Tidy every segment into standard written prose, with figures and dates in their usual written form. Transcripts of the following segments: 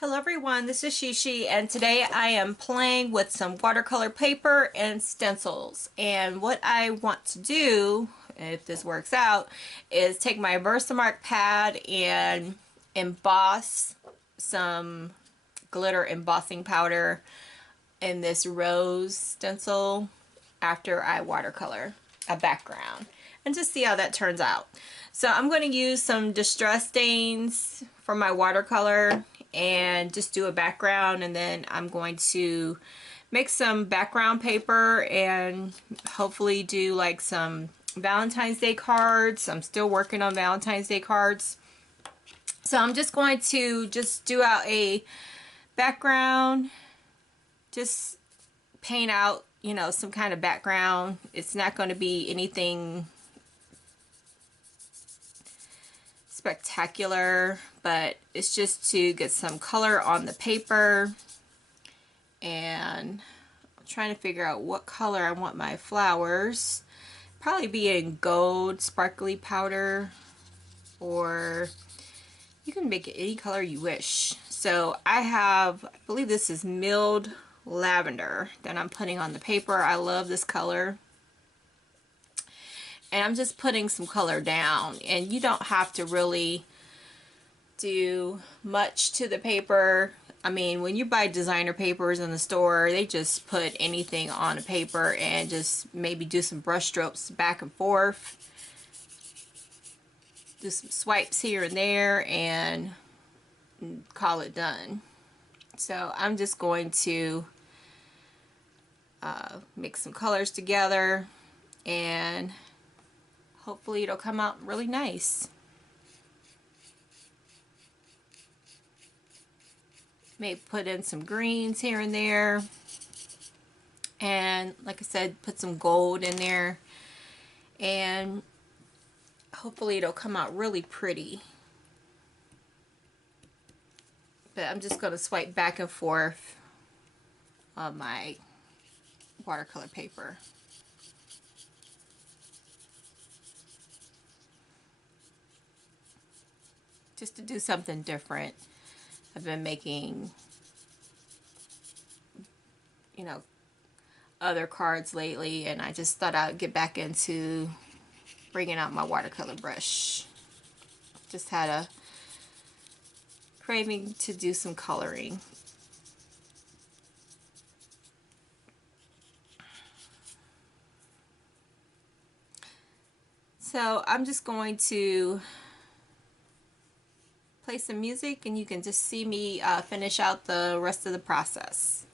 Hello everyone, this is Sheshe, and today I am playing with some watercolor paper and stencils. And what I want to do, if this works out, is take my Versamark pad and emboss some glitter embossing powder in this rose stencil after I watercolor a background, and just see how that turns out. So I'm going to use some distress stains for my watercolor and just do a background, and then I'm going to make some background paper and hopefully do like some Valentine's Day cards. I'm still working on Valentine's Day cards. So I'm just going to do out a background, just paint out, you know, some kind of background. It's not going to be anything spectacular, but it's just to get some color on the paper. And I'm trying to figure out what color I want my flowers. Probably be in gold sparkly powder, or you can make it any color you wish. So I believe this is milled lavender that I'm putting on the paper. I love this color. And I'm just putting some color down, and you don't have to really do much to the paper. I mean, when you buy designer papers in the store, they just put anything on a paper and just maybe do some brush strokes back and forth, do some swipes here and there, and call it done. So I'm just going to mix some colors together, and hopefully it'll come out really nice. May put in some greens here and there, and like I said, put some gold in there, and hopefully it'll come out really pretty. But I'm just going to swipe back and forth on my watercolor paper. Just to do something different. I've been making, you know, other cards lately, and I just thought I'd get back into bringing out my watercolor brush. Just had a craving to do some coloring. So I'm just going to play some music, and you can just see me finish out the rest of the process.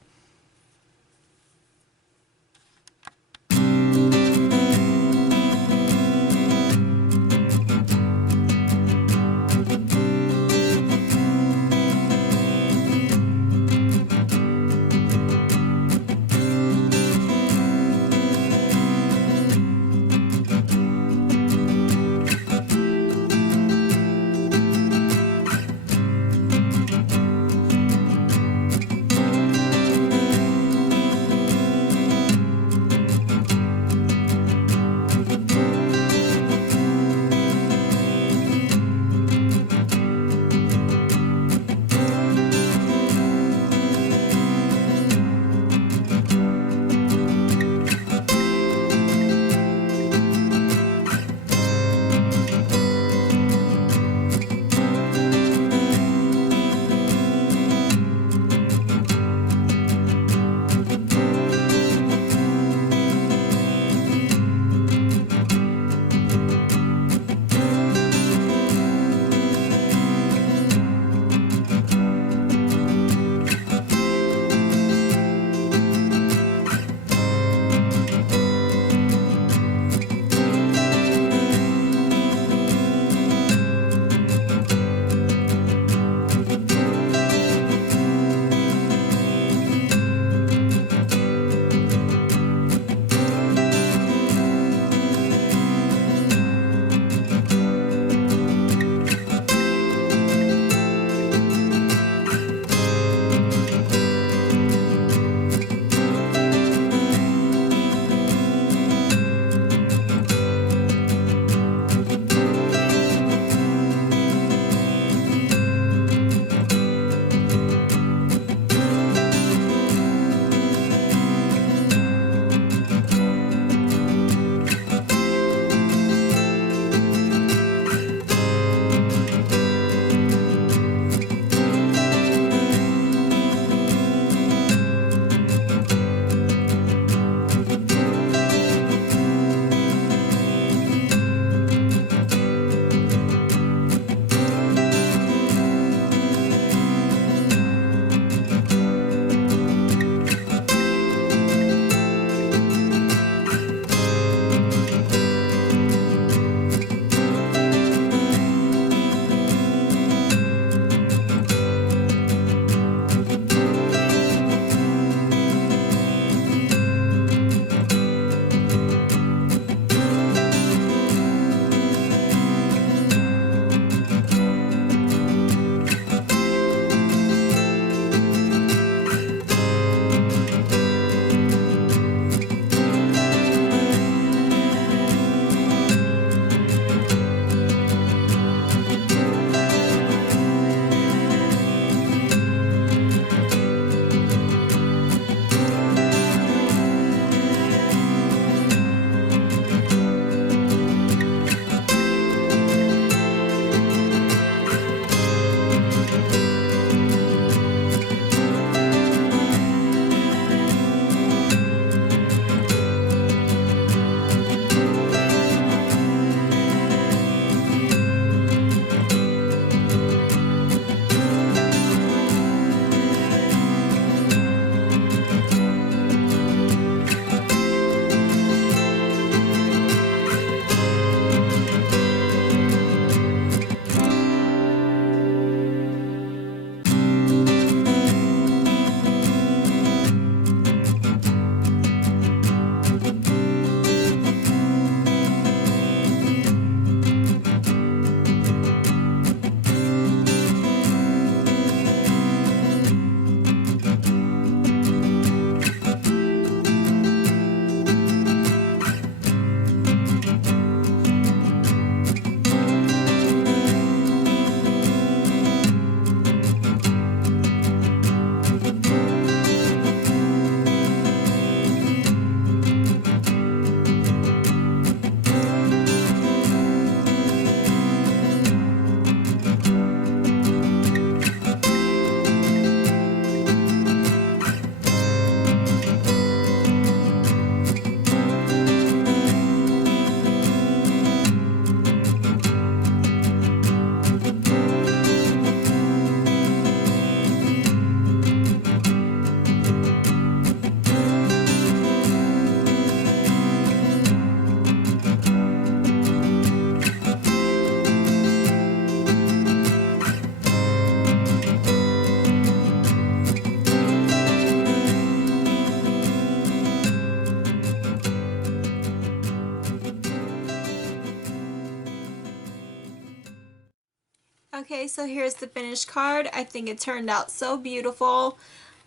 Okay, so here's the finished card. I think it turned out so beautiful.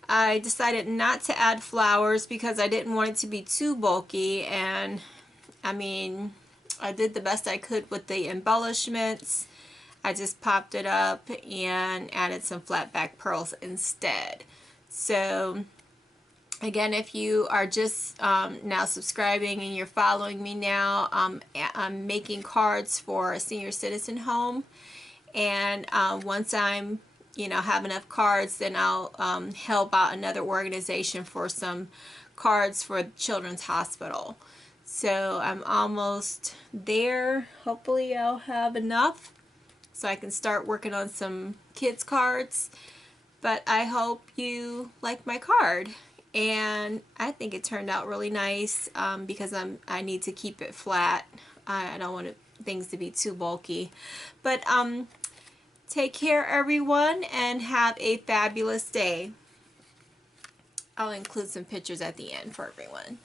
I decided not to add flowers because I didn't want it to be too bulky, and I mean, I did the best I could with the embellishments. I just popped it up and added some flat back pearls instead. So again, if you are just now subscribing and you're following me now, I'm making cards for a senior citizen home, and once I'm have enough cards, then I'll help out another organization for some cards for Children's Hospital. So I'm almost there. Hopefully I'll have enough so I can start working on some kids cards. But I hope you like my card, and I think it turned out really nice because I need to keep it flat. I don't want things to be too bulky. But take care, everyone, and have a fabulous day. I'll include some pictures at the end for everyone.